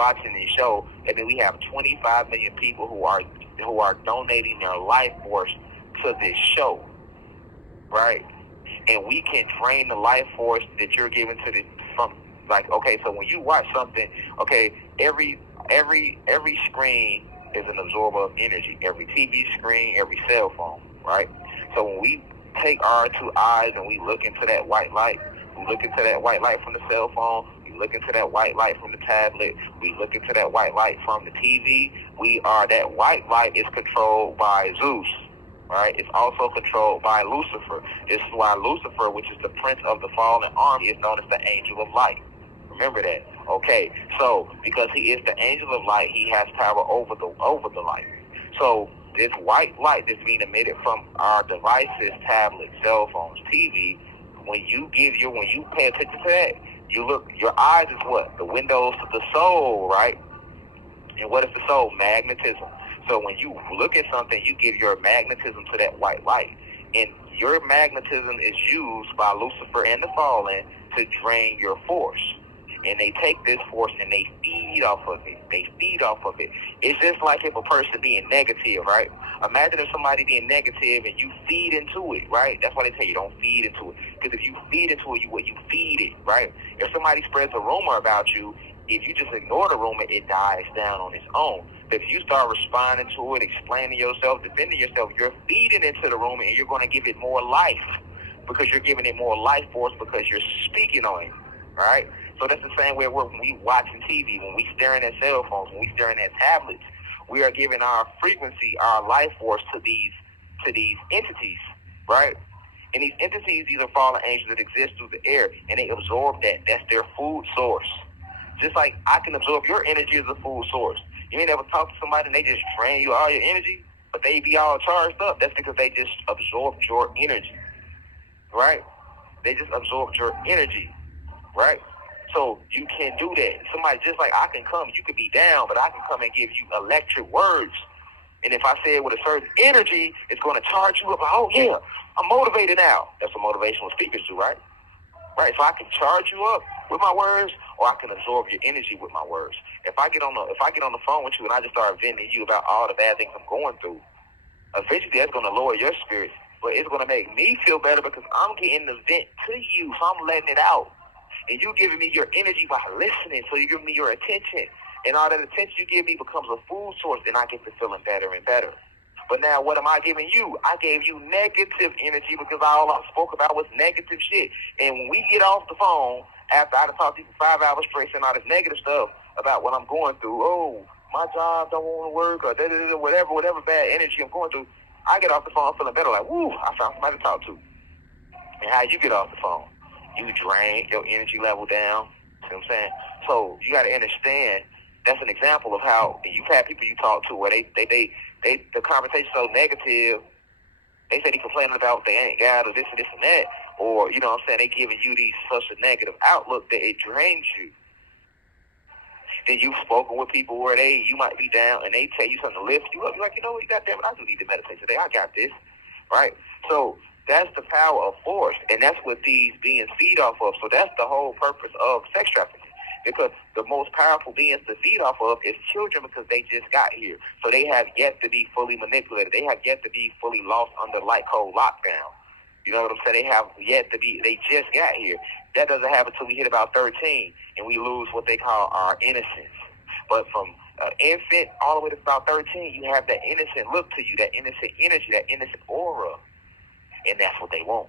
watching this show, and then we have 25 million people who are donating their life force to this show, right? And we can drain the life force that you're giving to the from like okay. So when you watch something, okay, every screen is an absorber of energy. Every TV screen, every cell phone, right? So when we take our two eyes and we look into that white light, we look into that white light from the cell phone, we look into that white light from the tablet, we look into that white light from the TV, that white light is controlled by Zeus, right? It's also controlled by Lucifer. This is why Lucifer, which is the prince of the fallen army, is known as the angel of light. Remember that. Okay, so because he is the angel of light, he has power over the light. So this white light that's being emitted from our devices, tablets, cell phones, TV, when you pay attention to that, your eyes is what? The windows to the soul, right? And what is the soul? Magnetism. So when you look at something, you give your magnetism to that white light. And your magnetism is used by Lucifer and the fallen to drain your force. And they take this force and they feed off of it. It's just like if a person being negative, right? Imagine if somebody being negative and you feed into it, right? That's why they tell you don't feed into it. Because if you feed into it, you feed it, right? If somebody spreads a rumor about you, if you just ignore the rumor, it dies down on its own. But if you start responding to it, explaining yourself, defending yourself, you're feeding into the rumor and you're going to give it more life because you're giving it more life force because you're speaking on it, right? So that's the same way it works when we watching TV, when we staring at cell phones, when we staring at tablets. We are giving our frequency, our life force to these entities, right? And these entities, these are fallen angels that exist through the air, and they absorb that. That's their food source. Just like I can absorb your energy as a food source. You ain't ever talk to somebody and they just drain you all your energy, but they be all charged up. That's because they just absorbed your energy, right? They just absorbed your energy, right? So you can do that. Somebody just like I can come, you could be down, but I can come and give you electric words. And if I say it with a certain energy, it's going to charge you up. Oh yeah, I'm motivated now. That's what motivational speakers do, right? Right. So I can charge you up with my words, or I can absorb your energy with my words. If I get on the phone with you and I just start venting you about all the bad things I'm going through, eventually that's going to lower your spirits, but it's going to make me feel better because I'm getting the vent to you, so I'm letting it out. And you giving me your energy by listening, so you're giving me your attention. And all that attention you give me becomes a food source, and I get to feeling better and better. But now what am I giving you? I gave you negative energy because all I spoke about was negative shit. And when we get off the phone, after I talked to you for 5 hours straight saying all this negative stuff about what I'm going through, oh, my job don't want to work, or whatever bad energy I'm going through, I get off the phone feeling better, like, woo, I found somebody to talk to. And how you get off the phone? You drain your energy level down. See what I'm saying? So you got to understand, that's an example of how you've had people you talk to where the conversation's so negative, they say they complaining about they ain't got or this and this and that, or, you know what I'm saying, they giving you such a negative outlook that it drains you. Then you've spoken with people where you might be down and they tell you something to lift you up. You're like, you know what, goddamn it, I do need to meditate today. I got this, right? So that's the power of force, and that's what these beings feed off of. So that's the whole purpose of sex trafficking. Because the most powerful beings to feed off of is children, because they just got here. So they have yet to be fully manipulated. They have yet to be fully lost under light code lockdown. You know what I'm saying? They just got here. That doesn't happen until we hit about 13 and we lose what they call our innocence. But from infant all the way to about 13, you have that innocent look to you, that innocent energy, that innocent aura. And that's what they want,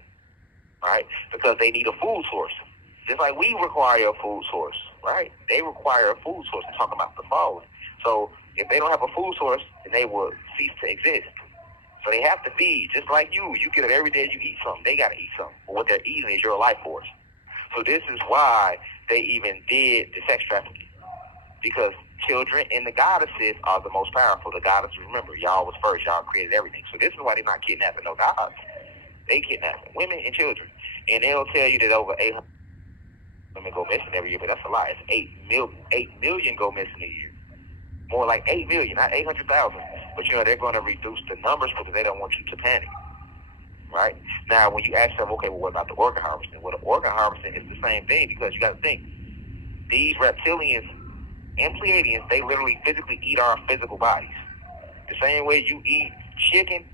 right? Because they need a food source. Just like we require a food source, right? They require a food source. I'm talking about the fallen. So if they don't have a food source, then they will cease to exist. So they have to feed, just like you. You get up every day, you eat something. They got to eat something. But what they're eating is your life force. So this is why they even did the sex trafficking. Because children and the goddesses are the most powerful. The goddesses, remember, y'all was first. Y'all created everything. So this is why they're not kidnapping no gods. They kidnapping women and children. And they'll tell you that over 800 women go missing every year, but that's a lie. It's 8 million go missing a year. More like 8 million, not 800,000. But, you know, they're going to reduce the numbers because they don't want you to panic, right? Now, when you ask them, okay, well, what about the organ harvesting? Well, the organ harvesting is the same thing, because you got to think, these reptilians and Pleiadians, they literally physically eat our physical bodies. The same way you eat chicken,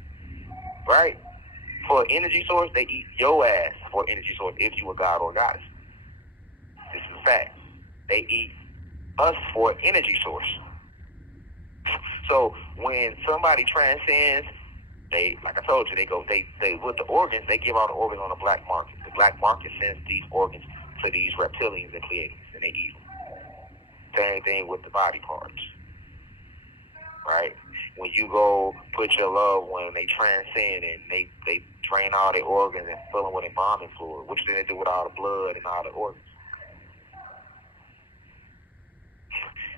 right? For an energy source, they eat your ass for an energy source if you a god or a goddess. This is a fact. They eat us for an energy source. So when somebody transcends, they, like I told you, they with the organs, they give out the organs on the black market. The black market sends these organs to these reptilians and Pleiadians, and they eat them. Same thing with the body parts, right? When you go put your loved one, they transcend and they drain all their organs and fill them with embalming fluid, which they do with all the blood and all the organs.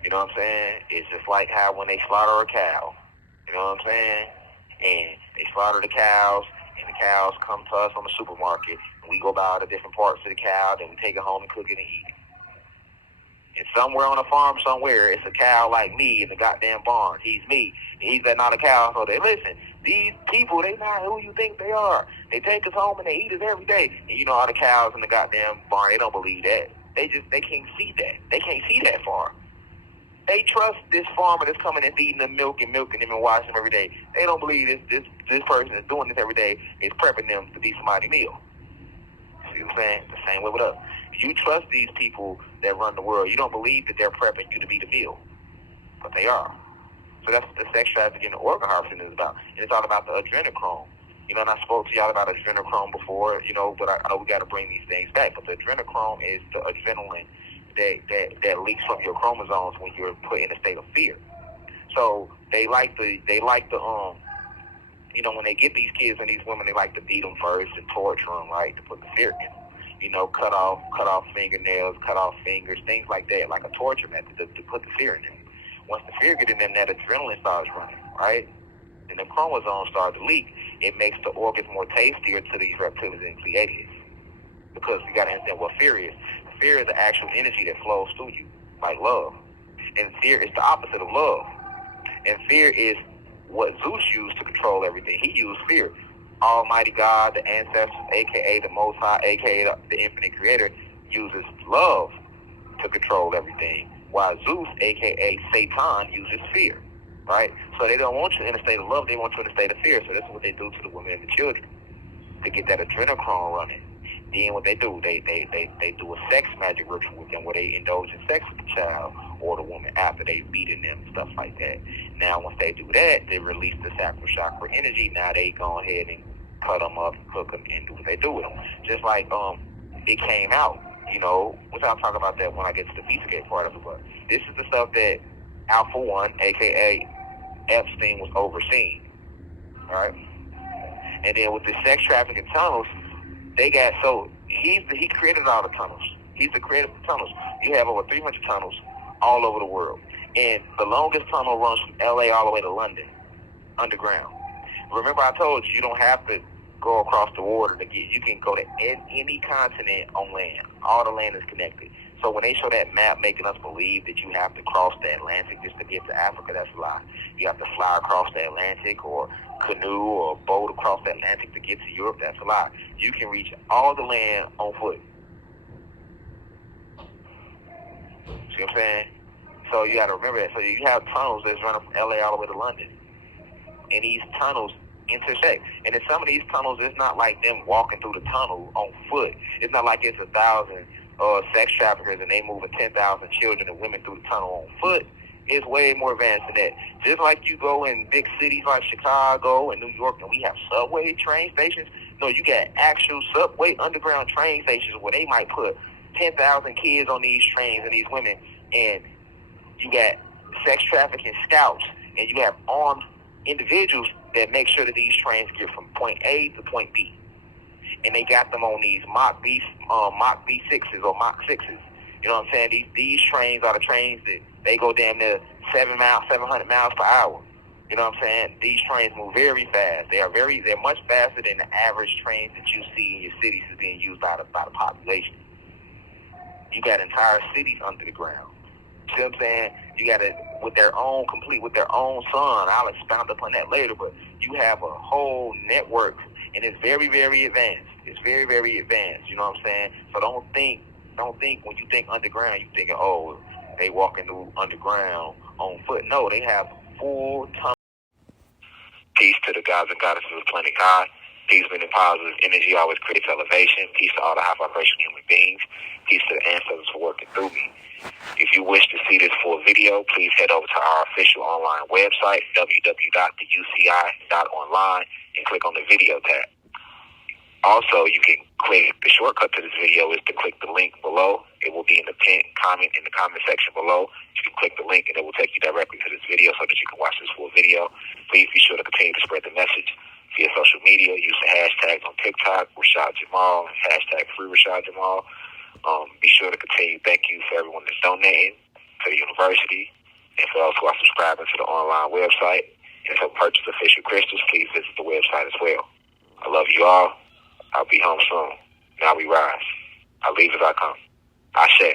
You know what I'm saying? It's just like how when they slaughter a cow, you know what I'm saying? And they slaughter the cows, and the cows come to us on the supermarket, and we go buy all the different parts of the cow, then we take it home and cook it and eat it. And somewhere on a farm somewhere, it's a cow like me in the goddamn barn. He's me, and he's not a cow. So they listen. These people, they not who you think they are. They take us home and they eat us every day. And you know all the cows in the goddamn barn, they don't believe that. They can't see that. They can't see that far. They trust this farmer that's coming and feeding them milk and milking them and washing them every day. They don't believe this person that's doing this every day is prepping them to be somebody's meal. See what I'm saying? The same way with us. You trust these people that run the world. You don't believe that they're prepping you to be the meal. But they are. So that's what the sex trafficking and organ harvesting is about. And it's all about the adrenochrome. You know, and I spoke to y'all about adrenochrome before, you know, but I know we got to bring these things back. But the adrenochrome is the adrenaline that leaks from your chromosomes when you're put in a state of fear. So they like the you know, when they get these kids and these women, they like to beat them first and torture them, right, to put the fear in them. You know, cut off fingernails, cut off fingers, things like that, like a torture method to put the fear in them. Once the fear gets in them, that adrenaline starts running, right? And the chromosomes start to leak. It makes the organs more tastier to these reptilians and Pleiadians. Because you got to understand what fear is. Fear is the actual energy that flows through you, like love. And fear is the opposite of love. And fear is what Zeus used to control everything. He used fear. Almighty God, the ancestors, a.k.a. the Most High, a.k.a. the Infinite Creator, uses love to control everything, while Zeus, a.k.a. Satan, uses fear, right? So they don't want you in a state of love. They want you in a state of fear. So this is what they do to the women and the children to get that adrenochrome running. Then what they do, they do a sex magic ritual with them where they indulge in sex with the child or the woman after they've beaten them, stuff like that. Now, once they do that, they release the sacral chakra energy. Now they go ahead and cut them up, cook them, and do what they do with them. Just like it came out, you know, which I'll talk about that when I get to the Pizzagate part of it. But this is the stuff that Alpha One, a.k.a. Epstein, was overseeing, all right? And then with the sex trafficking tunnels, they got, so he created all the tunnels. He's the creator of the tunnels. You have over 300 tunnels all over the world. And the longest tunnel runs from LA all the way to London, underground. Remember I told you, you don't have to go across the water to get, you can go to any continent on land. All the land is connected. So when they show that map making us believe that you have to cross the Atlantic just to get to Africa, that's a lie. You have to fly across the Atlantic or canoe or boat across the Atlantic to get to Europe, that's a lie. You can reach all the land on foot. See what I'm saying? So you got to remember that. So you have tunnels that's running from LA all the way to London. And these tunnels intersect. And in some of these tunnels, it's not like them walking through the tunnel on foot. It's not like it's 1,000 sex traffickers and they moving 10,000 children and women through the tunnel on foot. It's way more advanced than that. Just like you go in big cities like Chicago and New York and we have subway train stations. No, you got actual subway underground train stations where they might put 10,000 kids on these trains and these women, and you got sex trafficking scouts, and you have armed individuals that make sure that these trains get from point A to point B. And they got them on these Mach B6s or Mach 6s. You know what I'm saying? These trains are the trains that they go damn near 700 miles per hour. You know what I'm saying? These trains move very fast. They're much faster than the average trains that you see in your cities is being used by the population. You got entire cities under the ground. See what I'm saying? You got it with their own sun. I'll expound upon that later, but you have a whole network, and it's very, very advanced. It's very, very advanced. You know what I'm saying? So don't think when you think underground, you thinking, oh, they walking underground on foot. No, they have full time. Peace to the gods and goddesses of planet God. Peace, meaning positive energy always creates elevation. Peace to all the high vibrational human beings. Peace to the ancestors for working through me. If you wish to see this full video, please head over to our official online website, www.theuci.online, and click on the video tab. Also, you can click, the shortcut to this video is to click the link below. It will be in the pinned comment in the comment section below. You can click the link and it will take you directly to this video so that you can watch this full video. Please be sure to continue to spread the message via social media. Use the hashtags on TikTok, Rashad Jamal, and hashtag free Rashad Jamal. Be sure to continue. Thank you for everyone that's donating to the university and for those who are subscribing to the online website. And to purchase official crystals, please visit the website as well. I love you all. I'll be home soon. Now we rise. I leave as I come. Ashe.